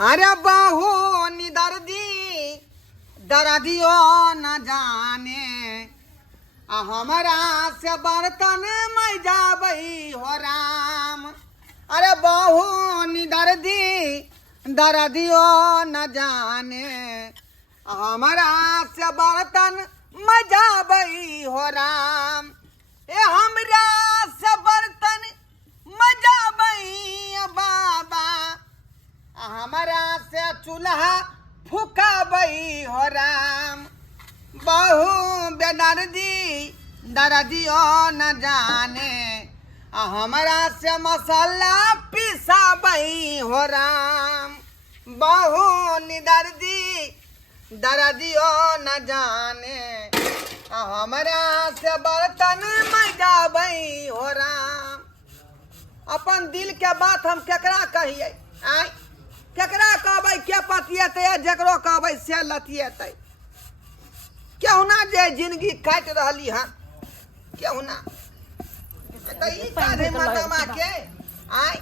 अरे बहू निदर्दी दर्दियो न जाने हमारा से बर्तन मैं जाबई हो राम। अरे बहू निदर्दी दर्दियो न जाने हमारा से बर्तन मैं जाबई हो राम। ए हमरा से बर्तन मैं जाबई बाबा हमारा से चूल्हा फुकाबई हो राम। बहु बेदर्दी दर्दियो न जाने हमारा से मसाला पिसाबई हो राम। बहु निदर्दी दर्दियो न जाने हमारा से बर्तन मजाबई हो राम। अपन दिल के बात हम केकरा कहिए आय केकरा कहबै के पतियेतै जकरो कहबै से लतियेतै। केहुना जे जिंदगी काटि रहली हन केहुना त ई काज है मर्दवा के आय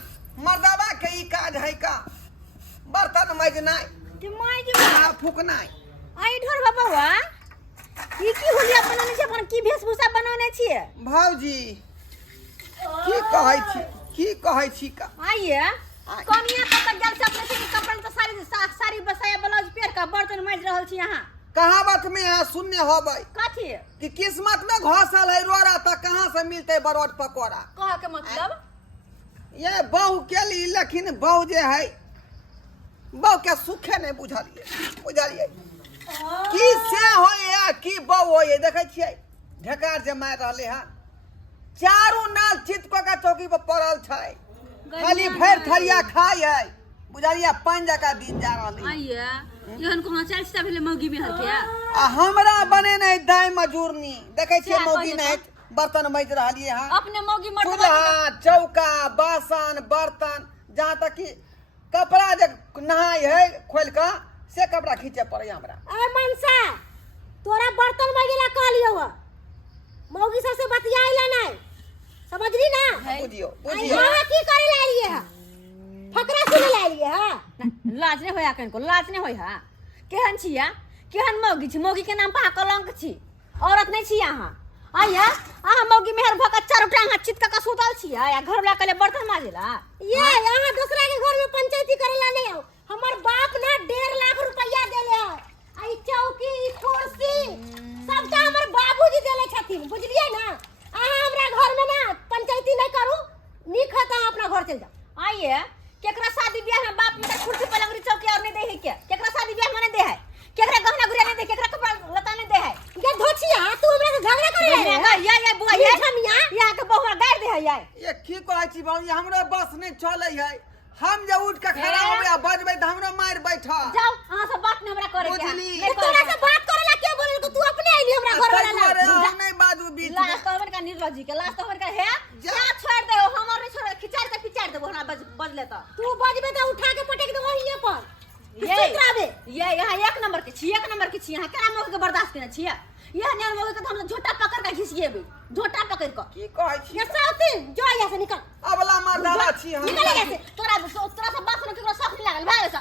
मर्दवा के ई काज है का बर्तन मजनाइ के माय फुकनाइ। आई ढोर बाबा ई की होलिया बनाने छै अपन की वेशभूषा बनाने छियै भौजी की कहै छी का आइए कनिया पता गल से अपने से कपड़ा तो साड़ी बसाया ब्लाउज पहन के बर्तन माज रहल छी यहां कहावत में है शून्य होबै कथी कि किस्मत में घोसल है रोरा त कहां से मिलते बरोड पकोड़ा। कह के मतलब ये बहू के ली लेकिन बहू जे है बहू के सुखे नहीं बुझलिए की से होए की बहू होए देखे छियै ढेकार जे मार रहले है चारू नाल चित को के चौकी पर पड़ल छै खाली भर थरिया खाय है बुझलिए पान जका दिन जा रहले आइए एहन कोना चाल से भेले मौगी में हल के आ हमरा बने नहीं दाई मजूरनी देखे छियै मौगी नहीं बर्तन मज रहलिए हां अपने मौगी मर्द चूल्हा चौका बासन बर्तन जहाँ तक कि कपड़ा जे नहाय है खोल का से कपड़ा खींचे पड़े हमरा। ए मनसा तोरा बर्तन मजेला कहलियो मौगी सबसे बतियाइला नहीं समझली ना बुझियो यहाँ की करे लालिए है फकरा सुने लालिए है लाज नहीं होया कनको लाज नहीं होय हा केहन छिया केहन मौगी छी मौगी के नाम पर कलंक छी औरत नहीं छी यहां आइया अहाँ मौगी मेहर भका चारो टांग चित का सुतल छी या घर वाला कले बर्तन माजेला ये यहाँ दूसरा के घर में पंचायती करेला नहीं हो हमर बाप ना 1.5 लाख रुपया देले है आई चौकी ई कुर्सी सबटा हमर बाबूजी देले छथिन बुझलिए ना। अहाँ हमरा घर में ना पंचायती नहीं करू निक है त अपना घर चल जाओ। आइए केकरा शादी ब्याह में बाप में कुर्सी पलंगरी चौकी और नहीं दे है क्या केकरा शादी ब्याह में नहीं दे है केकरा गहना गुड़िया नहीं दे केकरा कपड़ा लता नहीं दे है ये धोछिया तू हमरा से झगड़ा करे रे या बुआ ये छमिया या के बहुआ गाड़ दे है ये की कहै छी बाबू हमरो बस नहीं चले है हम जे उठ के खड़ा होबे बजबै त हमरो मार बैठा जाओ अहां से बात नहीं हमरा करे के बुझली तोरा से बात करेला के बोलल को तू अपने आइली हमरा घर वाला ना हम नहीं बाजू बीच में लास्ट हमर का निर्लजी के लास्ट हमर का है क्या छोड़ दे हमर नहीं छोड़ खिचार के पिचार दे हमरा बज लेता तू बजबे त उठा के पटक देबो हिये पर ये यहाँ एक नंबर के छी यहाँ केना मौके के बर्दाश्त केना छी यह नेर मौके के हम झोटा पकड़ के घिसिएबे झोटा पकड़ के की कहै छी ये साथी जो यहाँ से निकल अबला मर्दावा छी हम निकल यहाँ से तोरा से बात सुन केकरो शौक नहीं लागल भाग ऐसा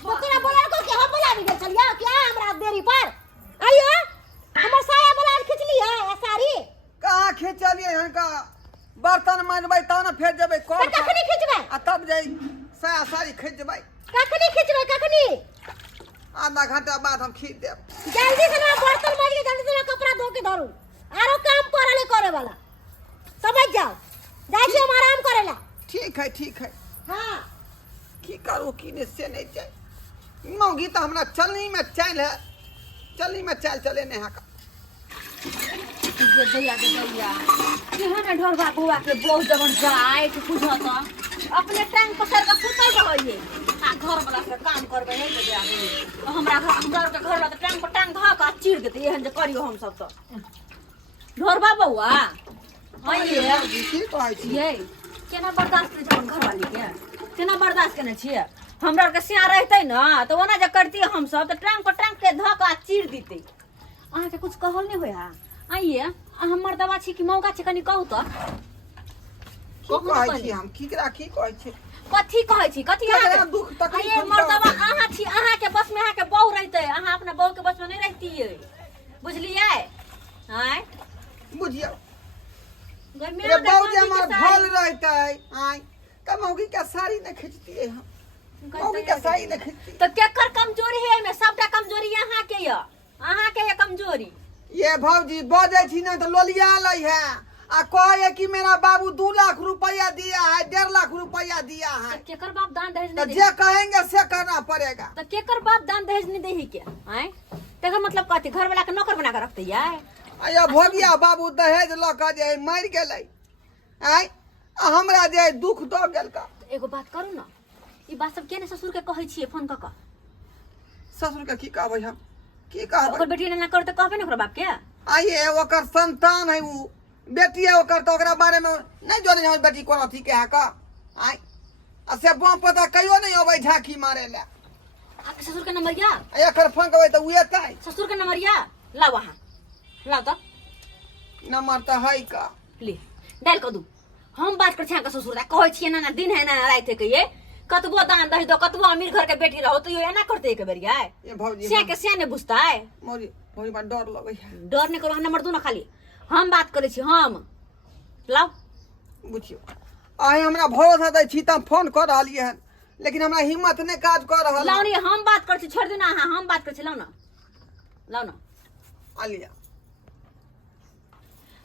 तो तोरा बोला को के हम बोला भी गेल छलिया क्या हमरा देरी पर आइयो हमर साया बोला खींच ली है साड़ी कहां खींचलिए हन का बर्तन मानबै त न फेर जेबै तो कखनी खींचबै आ तब जाई साया साड़ी खींच जेबै कखनी खींचबै कखनी आधा घंटा बाद हम खींच देब जल्दी से ना बर्तन माज के जल्दी से ना कपड़ा धो के धरू आरो काम परले करे वाला समझ जाओ जाई छी हम आराम करेला ठीक है हां की करू की ने से नहीं जाए मौगी तो हमरा चलनी में चल है चलनी में चले नहीं है दैया केहन ढोर बाबूआ के बहुत जवन जाए के बुझत अपने टांग पसर के सुतल रहइए आ घर वाला से काम करबे है के आगे हमरा के घर वाला टांग पर टांग धा के चीर देते एहन जे करियो हम सब तो ढोर बाबूआ आइए की कहै छी ये केना बर्दाश्त करे जवन घर वाली के केना बर्दाश्त करने छिए हमरा के सिया रहते ना तो ओना जे करती हम सब तो टांग पर टांग के धा के चीर देते अहाँ के कुछ कहल नहीं होया आइए हमर दवा छी कि मौका छी कनी कहू तो की कहै छी हम की कहै छी कथी कहै छी कथी केकरा दुख तकलीफ ये मर्दवा अहाँ छी अहाँ के बस में अहाँ के बहू रहते अहाँ अपना बहू के बस में नहीं रहती है बुझलिए हैं बुझियो गमे रे बहू जे हमार भल रहते आई त मौगी के साड़ी न खींचती है हम मौगी के साड़ी न खींचती तो केकर कमजोरी है में सबटा कमजोरी अहाँ के य अहाँ के ये कमजोरी ये भौजी बजे छी न त लोलिया लई है आ कहे कि मेरा बाबू 2 लाख रुपया दिया है 1.5 लाख रुपया दिया है तो केकर बाप दान दहेज तो नहीं जे कहेंगे से करना पड़ेगा तो केकर बाप दान दहेज नहीं देही के हैं तेकर मतलब कथी घर वाला के नौकर बना के रखते है आया भोगिया बाबू दहेज ल के जे मर गेलै आई हमरा जे दुख द गेल का एगो बात करू ना ई बात सब केने ससुर के कहै छिए फोन क क ससुर के की कहबै हम की कहबै ओकर बेटी ना कर त कहबे न ओकर बाप के आइए ओकर संतान है उ बेटी है ओकर तो ओकरा बारे में नहीं जाने हम बेटी कोन अथी के है का आई आ से बम पता कहियो नहीं अबै झांकी मारे ले आपके ससुर के नंबर या एकर फोन करबै त उ एतै ससुर के नंबर या लाओ वहां लाओ तो नंबर त है का ले डाल क दू हम बात कर छे का ससुर दा कहै छिए ना दिन है ना रात है के ये कतबो दान दही दो कतबो अमीर घर के बेटी रहो तो ये एना करते एक बेरिया ये भौजी से के से ने बुझता है मोरी भौजी बा डर लगै है डर नहीं करो नंबर दू ना खाली हम बात करे छी हम लाओ बुझियो आइ हमरा भरोसा दै छी त फोन कर रहलिए हन लेकिन हमरा हिम्मत नहीं काज कर रहल लाओ नहीं हम बात कर छी छोड़ दे ना हम बात कर छी लाओ ना आलिया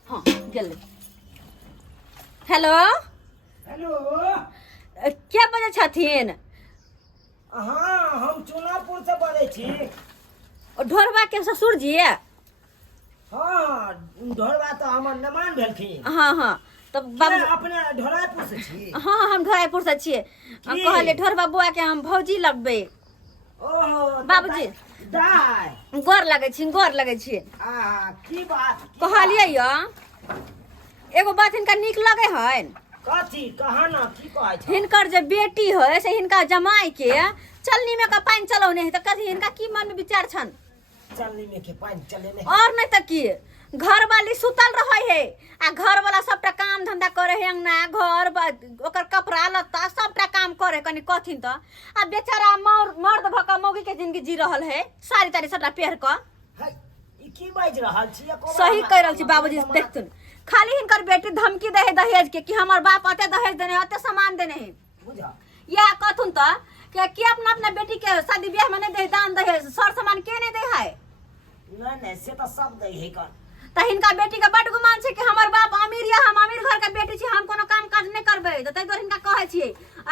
हां गेल हेलो हेलो क्या बजे छथिन हाँ हम चुनापुर से बोले छी ढोरबा के ससुर जी हाँ ढोरबा तो हमर नमान भेलखिन हाँ हाँ तो के बाबू अपने ढोरापुर से छी हाँ हम ढोरापुर से छिए हम कहले ढोरबा बुआ के हम भौजी लगबे ओहो बाबूजी दाय गोर लगे छी आ की बात कहलिए य एगो बात हिनका नीक लगे हन कथी कहा ना की कहै छ हिनकर जे बेटी है से हिनका जमाई के चलनी में का पानी चलौने है तो कथी हिनका की मन में विचार छन चलनी में के पानी चले में और नहीं तो की घर वाली सुतल रहे है आ घर वाला सबटा काम धंधा करे है अंगना घर ओकर कपड़ा लत्ता सबटा काम करे कनी कथिन तो आ बेचारा मर्द भका मौगी के जिंदगी जी रहल है सारी तारी सबटा पहर क है ई की बाज रहल छी सही कह रहल छी बाबूजी देखथुन खाली हिनकर बेटी धमकी दे है दहेज के कि हमर बाप अते दहेज देने अते सामान देने है बुझा या कथुन तो कि अपना अपना बेटी के शादी ब्याह में नहीं दे दान दहेज सर सामान के नहीं दे है नहीं से तो सब दे है कर त हिनका बेटी के बड गुमान छै कि हमर बाप अमीर या हम अमीर घर के बेटी छी हम कोनो काम काज नहीं करबे त तै दुआरे हिनका कहै छी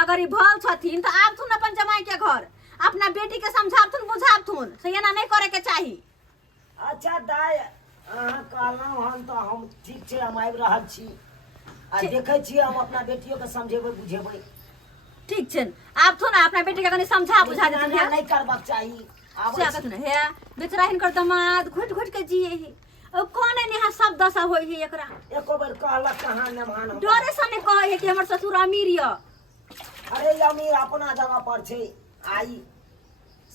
अगर ई भल छथिन त आबथुन अपन जमाई के घर अपना बेटी के समझाबथुन बुझाबथुन से एना नहीं करे के चाही अच्छा दाय अहाँ कहलहुँ हन तो हम ठीक छै हम आबि रहल छी आ देखै छी हम अपना बेटियों के समझेबै बुझेबै ठीक छै आबथुन अपना बेटी के कनी समझा बुझा लेकिन देथुन एना नहीं करबाक चाही आबै छी। चाहत है बेचारा हिनकर दामाद घुट घुट के जिए है अब कौन है यहाँ सब दशा होई है एकरा एको बेर कहलक कहाँ नमान हम। डरे से नहीं कहे है कि हमर ससुर अमीर य अरे अमीर अपना जगह पर छै आई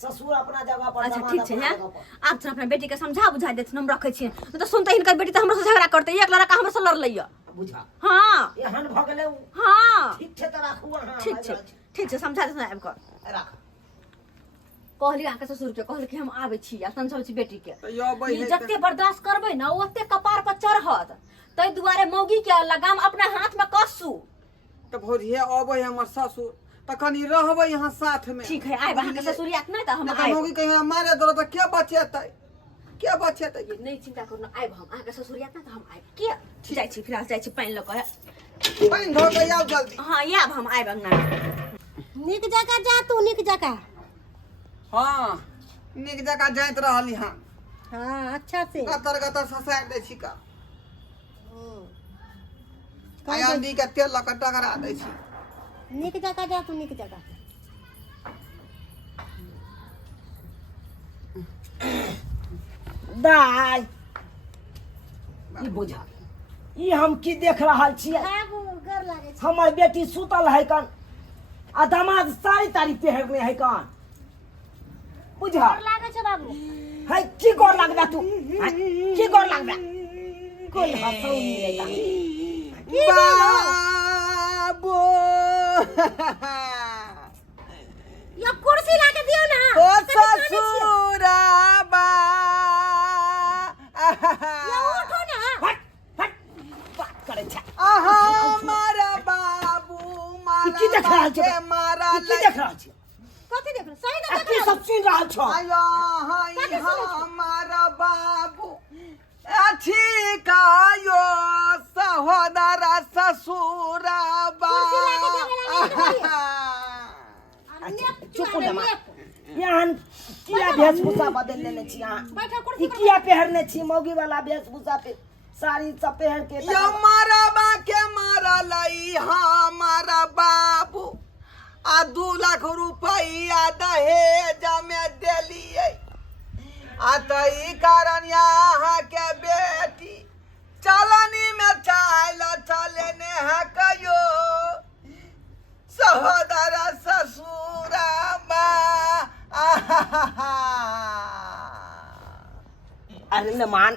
ससुर अपना जगह पर अच्छा दामाद ठीक छै अपना है जगह पर। आप अपना बेटी के समझा बुझा देथिन हम रखे छी तो सुनते हिनकर बेटी तो हमरो से झगड़ा करते एक लड़का हमरो से लड़ लइया बुझा हाँ एहन भ गेलै उ। हाँ ठीक छै त राखू अहाँ ठीक छै समझा देथिन आबि कर राख कहली अहाँके ससुर के कहली कि हम आबै छी आ समझाबै छी बेटी के तो यो बई ई जते बर्दाश्त करबै ना ओते कपार पर चढ़त तै दुआरे मौगी के लगाम अपना हाथ में कसू तो भौजी अबै हमर ससुर त कनी रहबै यहाँ साथ में ठीक है आइब अहाँके ससुरियात नहीं त हम लेकिन आइब मौगी कहीं मारे दो तो क्या बचेतै नहीं चिंता करू ना आइब हम अहाँके ससुरियात नहीं त हम आइब के जाइ छी फिलहाल जाइ छी पानी ल के पानी धो के आउ जल्दी हाँ आब हम आइब अंगना में निक जगह जा तू निक जगह हाँ नीक जगह जाइत रहली हाँ हाँ अच्छा से गतर गतर ससार दै छी का कौन आया दी के तेल लक टकरा दै छी निक जगह जा तू निक जगह दाय ई बुझा ई हम की देख रहल छियै बाबू गर लागे छै हमर बेटी सुतल है कन आ दामाद सारी तारी पहरने है कन बुझा गर लागे छै बाबू है की गोर लगबे तू हैं? की गोर लगबे कोई हंसौ नहीं लेता बाबू ये कुर्सी ला के दियो ना ओ कथी काने छियै? ससुराबा ये उठो ना हट हट बात करे छै हमार बाबू की देख रहल छै के मारा की देख रहल छै कथी देख सही आ ना की देख सब सुन रहल छौ आयो हाय कथी सुनै छी? हमार बाबू अथी कायो सहोदर ससुराबा कुर्सी लाके देवे ला अच्छा लेप चुप चुप हो जा लेप यहाँ किया वेशभूषा बदल लेने छी अहाँ बैठो कुर्सी ई पर किया पहरने छी मौगी वाला वेशभूषा पे साड़ी सब पहन के यो मारबा के मारलई हमारा बाबू आ 2 लाख रुपया दहेज में देलिए आ त ई कारण यहाँ के बेटी चलनी में चाल चलने है कयो सहोदर ससुराबा अरे मेहमान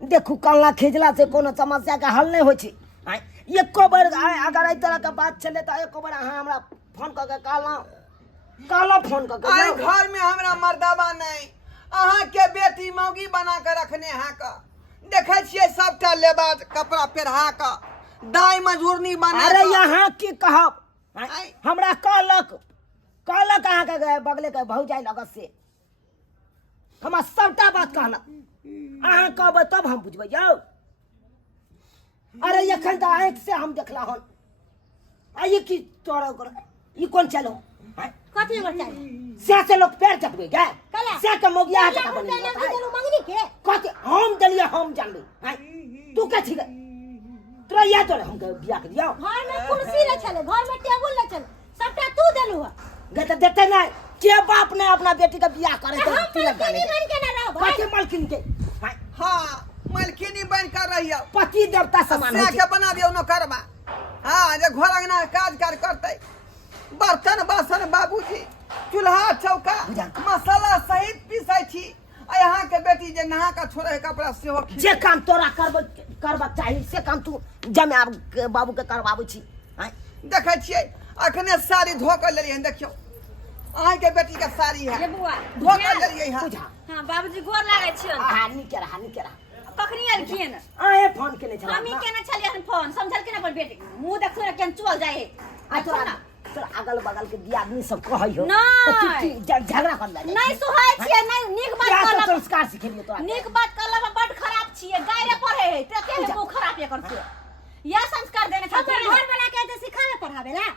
देखू कल्ला खिजला से कोनो समस्या का हल नहीं होइ छै आय एको बार अगर एहि तरह के बात चले तो एको बार अहाँ हमरा फोन क के कहला फोन क आई के घर में हमरा मर्दबा नहीं अहाँ के बेटी मौगी बना के रखने है का देखे छियै सबटा लेबा कपड़ा पहिरा का दाई मजूरनी बना अरे के यहाँ की कहब आय, आय। हमरा कहलक अहाँ के बगले के भौजाई लगत से हमरा सबटा बात कहलक अहाँ कहबै तब हम बुझबै यौ अरे एखन तऽ आँखि से हम देखला हन आ ये की तोरा ओकर ई कोन चलो आय, कथी हमर चाहिए से लोग पैर चटबे गे कला। से के मोगिया लाख चटा रुपया बने ना देलू मंगनी के कथी हम देलिए हम जानबै आय, तू के छी गे तोरा याद तोरे हम के बियाह के दियौ घर में कुर्सी न चले घर में टेबुल न चले सबटा तू देलू है गे तऽ देते नहीं के बाप ने अपना बेटी के बियाह करे हम तो तिलक गाने मालकिनी बन के ना रहो भाई कथी मालकिन के आय, हाँ मालकिनी बन कर रहियो पति देवता समान होइ से छै के बना दियो नौकरबा हाँ जे घर अंगना काज कार करते बर्तन बासन बाबूजी चूल्हा चौका बुझा। मसाला सहित पीसै छी आ यहाँ के बेटी जे नहा के छोड़े कपड़ा सेहो खींच जे काम तोरा करबक चाही से काम तू जमे बाबू के करबाबै छी आय, देखे छियै अखने साड़ी धो कर लेलियै देखियो अहाँ के बेटी के साड़ी ये है बुआ धो कर लेलियै यहाँ बुझा हाँ बाबूजी गोर लागै छियन आहा निके रहा कखनी एलखिन आए फोन केने छला हमी केने छलिए हन फोन समझल के ना अपन बेटी मुंह देखो ना केन चल जाए है आ तोरा तोरा अगल बगल के दियादनी सब कहै हो नहीं। तऽ तू की झगड़ा कर ले नहीं सुहाय छिए नहीं नीक बात क्या तो कहला संस्कार सिखेलिए तोरा नीक बात कहला बड खराब छिए गायरे पढ़े है ते के मुंह खराब ये करते या संस्कार देने हमर छथिन घर वाला के तो सिखावे पढ़ावे ला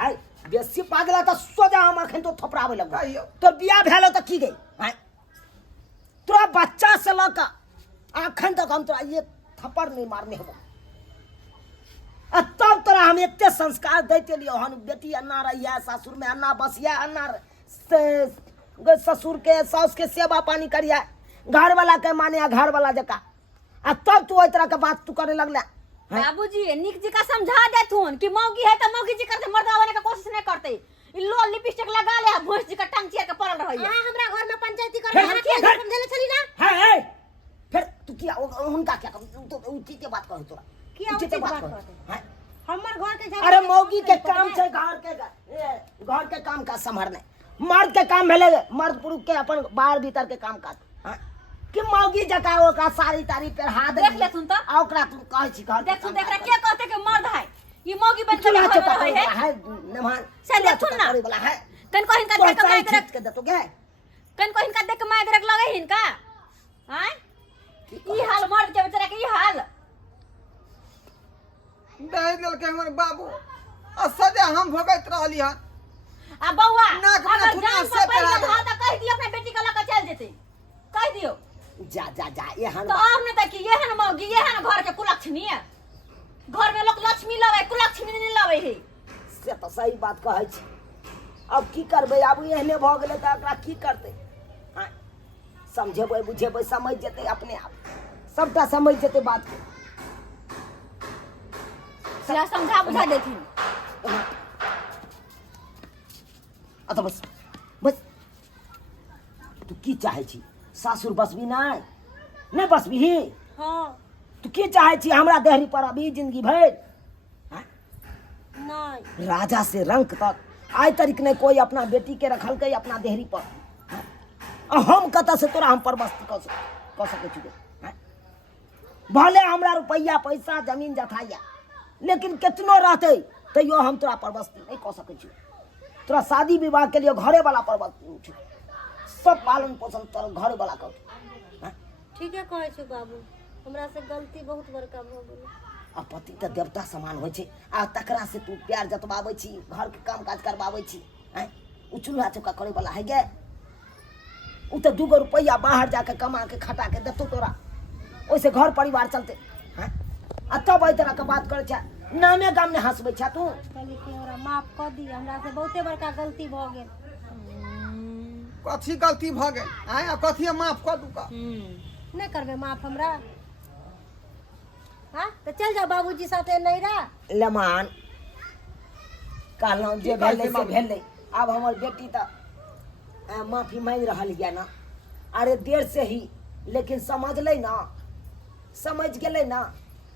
हाय बेसी पागला तऽ सोजा हम अखन तो थपरावे लगबो कहियो। तो बियाह भेलो तऽ की गई हाय तोरा बच्चा से ल के अखन तक हम तोरा ये थप्पड़ नहीं मारने हो आ तब तोरा हम एते संस्कार दैते लियो हन बेटी अन्ना रहिया सासुर में अन्ना बसिया अन्ना ससुर के सास के सेवा पानी करिया घर वाला के माने घर वाला जका आ तब तू ओइ तरह के बात तू करे लगला हैं? बाबूजी निक जी का समझा देथुन कि मौगी है तो मौगी जी करते मर्दा बने का कोशिश नहीं करते इ लो लिपस्टिक लगा ले भोंस जी का टंग चिया के पड़ल रही हां हमरा घर में पंचायती कर फिर- रहा फिर- समझले चली ना है फिर तू क्या उनका क्या तू उचित बात कहो तोरा क्या उचित बात कहो कहते? हैं? हमर घर के अरे मौगी के काम छै घर के काम का संभालने मर्द के काम भेले मर्द पुरुष के अपन बाहर भीतर के काम काज हैं? कि मौगी जका ओकरा साड़ी तारी पहिरा दे देख लेथुन त। आ ओकरा तू कहै छी घर के देखुन काम देखरा काज के कहते के मर्द है ये मौगी बन के चूल्हा घर चौका में करे रहे वाला है है नमान से देखुन ना। करे वाला है कन को हिनका तो देख के साड़ी माय खींच के देतो के कन को हिनका देख के माय दरक लगे हिनका हैं ई हाल मर्द के बेचारा के ई हाल दे देल के हमर बाबू आ सजा हम भोगैत रहली हन आ बौआ नाक में अगर थुथुना जान से से पहले पहिरा दे। था तो कह दियो अपने बेटी का लगा चल जेते कह दियो जा एहन तो और नहीं तक ये है ना मौगी ये है ना घर के कुलक्षणी है घर में लोग लक्ष्मी लवे कुलक्षणी नहीं लवे है से तो सही बात कहै छी अब की करबै आब एहने भ गेलै तऽ एकरा की करतै आँय, समझेबै बुझेबै समझ जेतै अपने आप सबटा समझ जेतै बात के या समझा बुझा देथिन अत बस बस तू की चाहै छी सासुर बसबी नहीं बसबी हां तू की चाहै छी हमरा देहरी पर अभी जिंदगी भर नहीं राजा से रंक तक आज तरीक नहीं कोई अपना बेटी के रखल के अपना देहरी पर हाँ? आ हम कत से तोरा हम परबस्ती कह सके छी हाँ? भले हमरा रुपया पैसा जमीन जथाया लेकिन कितनो रहते तैयो हम तोरा परबस्ती नहीं कह सके छी। तोरा शादी विवाह के लिए घरे वाला परबस्ती सब पालन पोषण तोरा घरे वाला कर हाँ? ठीक है कहै छी बाबू, हमरा से गलती बहुत बड़का भ गेल। आ पति तो देवता समान होइ छै आ तकरा से तू प्यार जतबाबै छी घर के काम काज करबाबै छी हैं उ चूल्हा चौका करे वाला है गे उ तो 2 रुपया बाहर जाके कमा के खटा के देतो तोरा ओइसे घर परिवार चलते हैं आ तब एहि तरह के बात करे छै नामे गाम ने हंसबै छै तू। कहली कि हमरा माफ कर दी, हमरा से बहुते बड़का गलती भ गेल। कथी गलती भ गेल आय आ कथी माफ कर दू का नहीं करबे माफ हमरा? हाँ तो चल जाओ बाबूजी साथे नहीं रहा। लेमान कहलहुँ जे भेलै से भेलै आब हमर बेटी तऽ माफी मांगि रहल यऽ ना। अरे देर से ही लेकिन समझलै ना, समझ गेलै ना।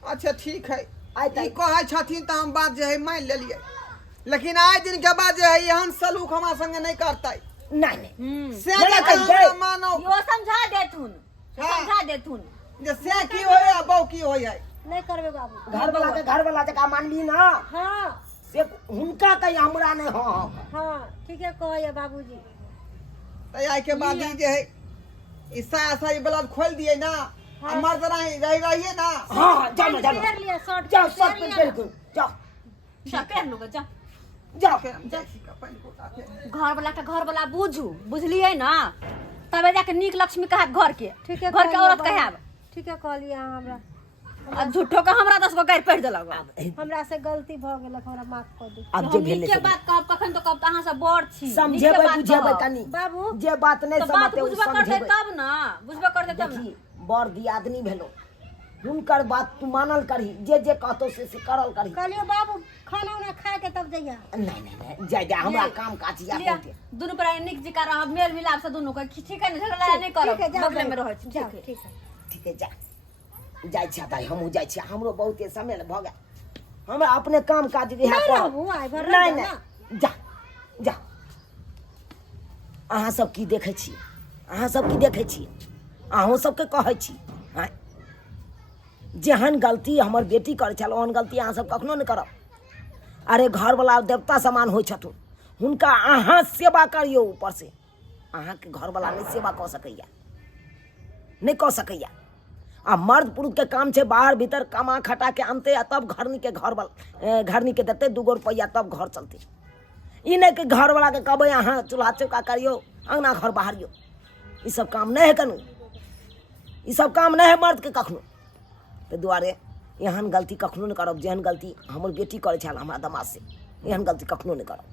अच्छा ठीक है आइ ई कहै छथिन तऽ हम बात जे है मान लेलिए लेकिन आइ दिन के बाद जे है एहन सलूक हमरा संगे नहीं करतै। नहीं नहीं से नहीं जे करतै। हमरा मानो यो समझा देथुन हाँ। समझा देथुन जे से की होय आ बहु की होय है नहीं करबे बाबू। घर वाला जका मानबी ना हाँ से हुनका कही हमरा नहीं हाँ हाँ ठीक है कहे बाबूजी। तो आइ के बाद ई जे है ईसा ई ब्लड खोल दिए ना हाँ। मर्द रहिए ना। हाँ जाओ जाओ पेर लिया शर्ट जाओ सब पेर जाओ जा पेर लो जा जाओ घर वाला बुझू बुझलिए ना तबे जाके नीक लक्ष्मी कहब घर के ठीक है घर के कहलिए औरत बाबू। कहब ठीक है कहलिए हमरा आ झूठो के हमरा 10 गो गारि पढ़ देलक। हमरा से गलती भ गेल, हमरा माफ कर दी। अब जे हम भेलै नीक के बात कहब कखन तो कहब त अहाँ सब बड़ छी नीक के समझेबै बात बुझेबै कहब। कनी बाबू जे बात नहीं तो बात समझते उ बुझबे करते समझेबै। तब ना बुझबे करते तब ना। देखी बड़ दियादनी भेलो हुनकर बात तू मानल करही जे कहतो से करल करही। कहलियो बाबू खाना उना खा के तब जइया। नहीं नहीं जाय जा हमरा काम काज या लिया, करके दुनू प्राणी नीक जिका रहब मेल मिलाप से दुनू के ठीक है ना झगड़ा नहीं करब ठीक है, जाओ, बगले में रहै छी जाओ, ठीक है ठीक है। ठीक है जा जाय छ दाई हमहु जाय छी हमरो बहुते समय भ गेल हमरा अपने काम काज रिहा नहीं कर रहबू, आइ भर रह नहीं जाओ नहीं जा जा अहाँ सब की देखै छी अहाँ सब की देखै छी अहूँ सबके कहै छी हाँ जेहन गलती हमर बेटी करै छल ओहन गलती अहाँ सब कखनो नहीं करब। अरे घर वाला देवता समान होइ छथुन हुनका अहाँ सेवा करियो ऊपर से अहाँ के घर वाला नहीं सेवा कऽ सकैया नहीं कऽ सकैया। आ मर्द पुरुष के काम छै बाहर भीतर कमा खटा के आनते आ तब घरनी के देते 2 रुपया तब घर चलते। ई नहीं कि घर वाला के कहबै अहाँ चूल्हा चौका करियो अंगना घर बहारियो ई सब काम नहीं है कनु ई सब काम नहीं है मर्द के कखनो। तो दुआरे एहन गलती कखनो नहीं करब जेहन गलती हमर बेटी करे छल हमरा दमाद से एहन गलती कखनो नहीं करब।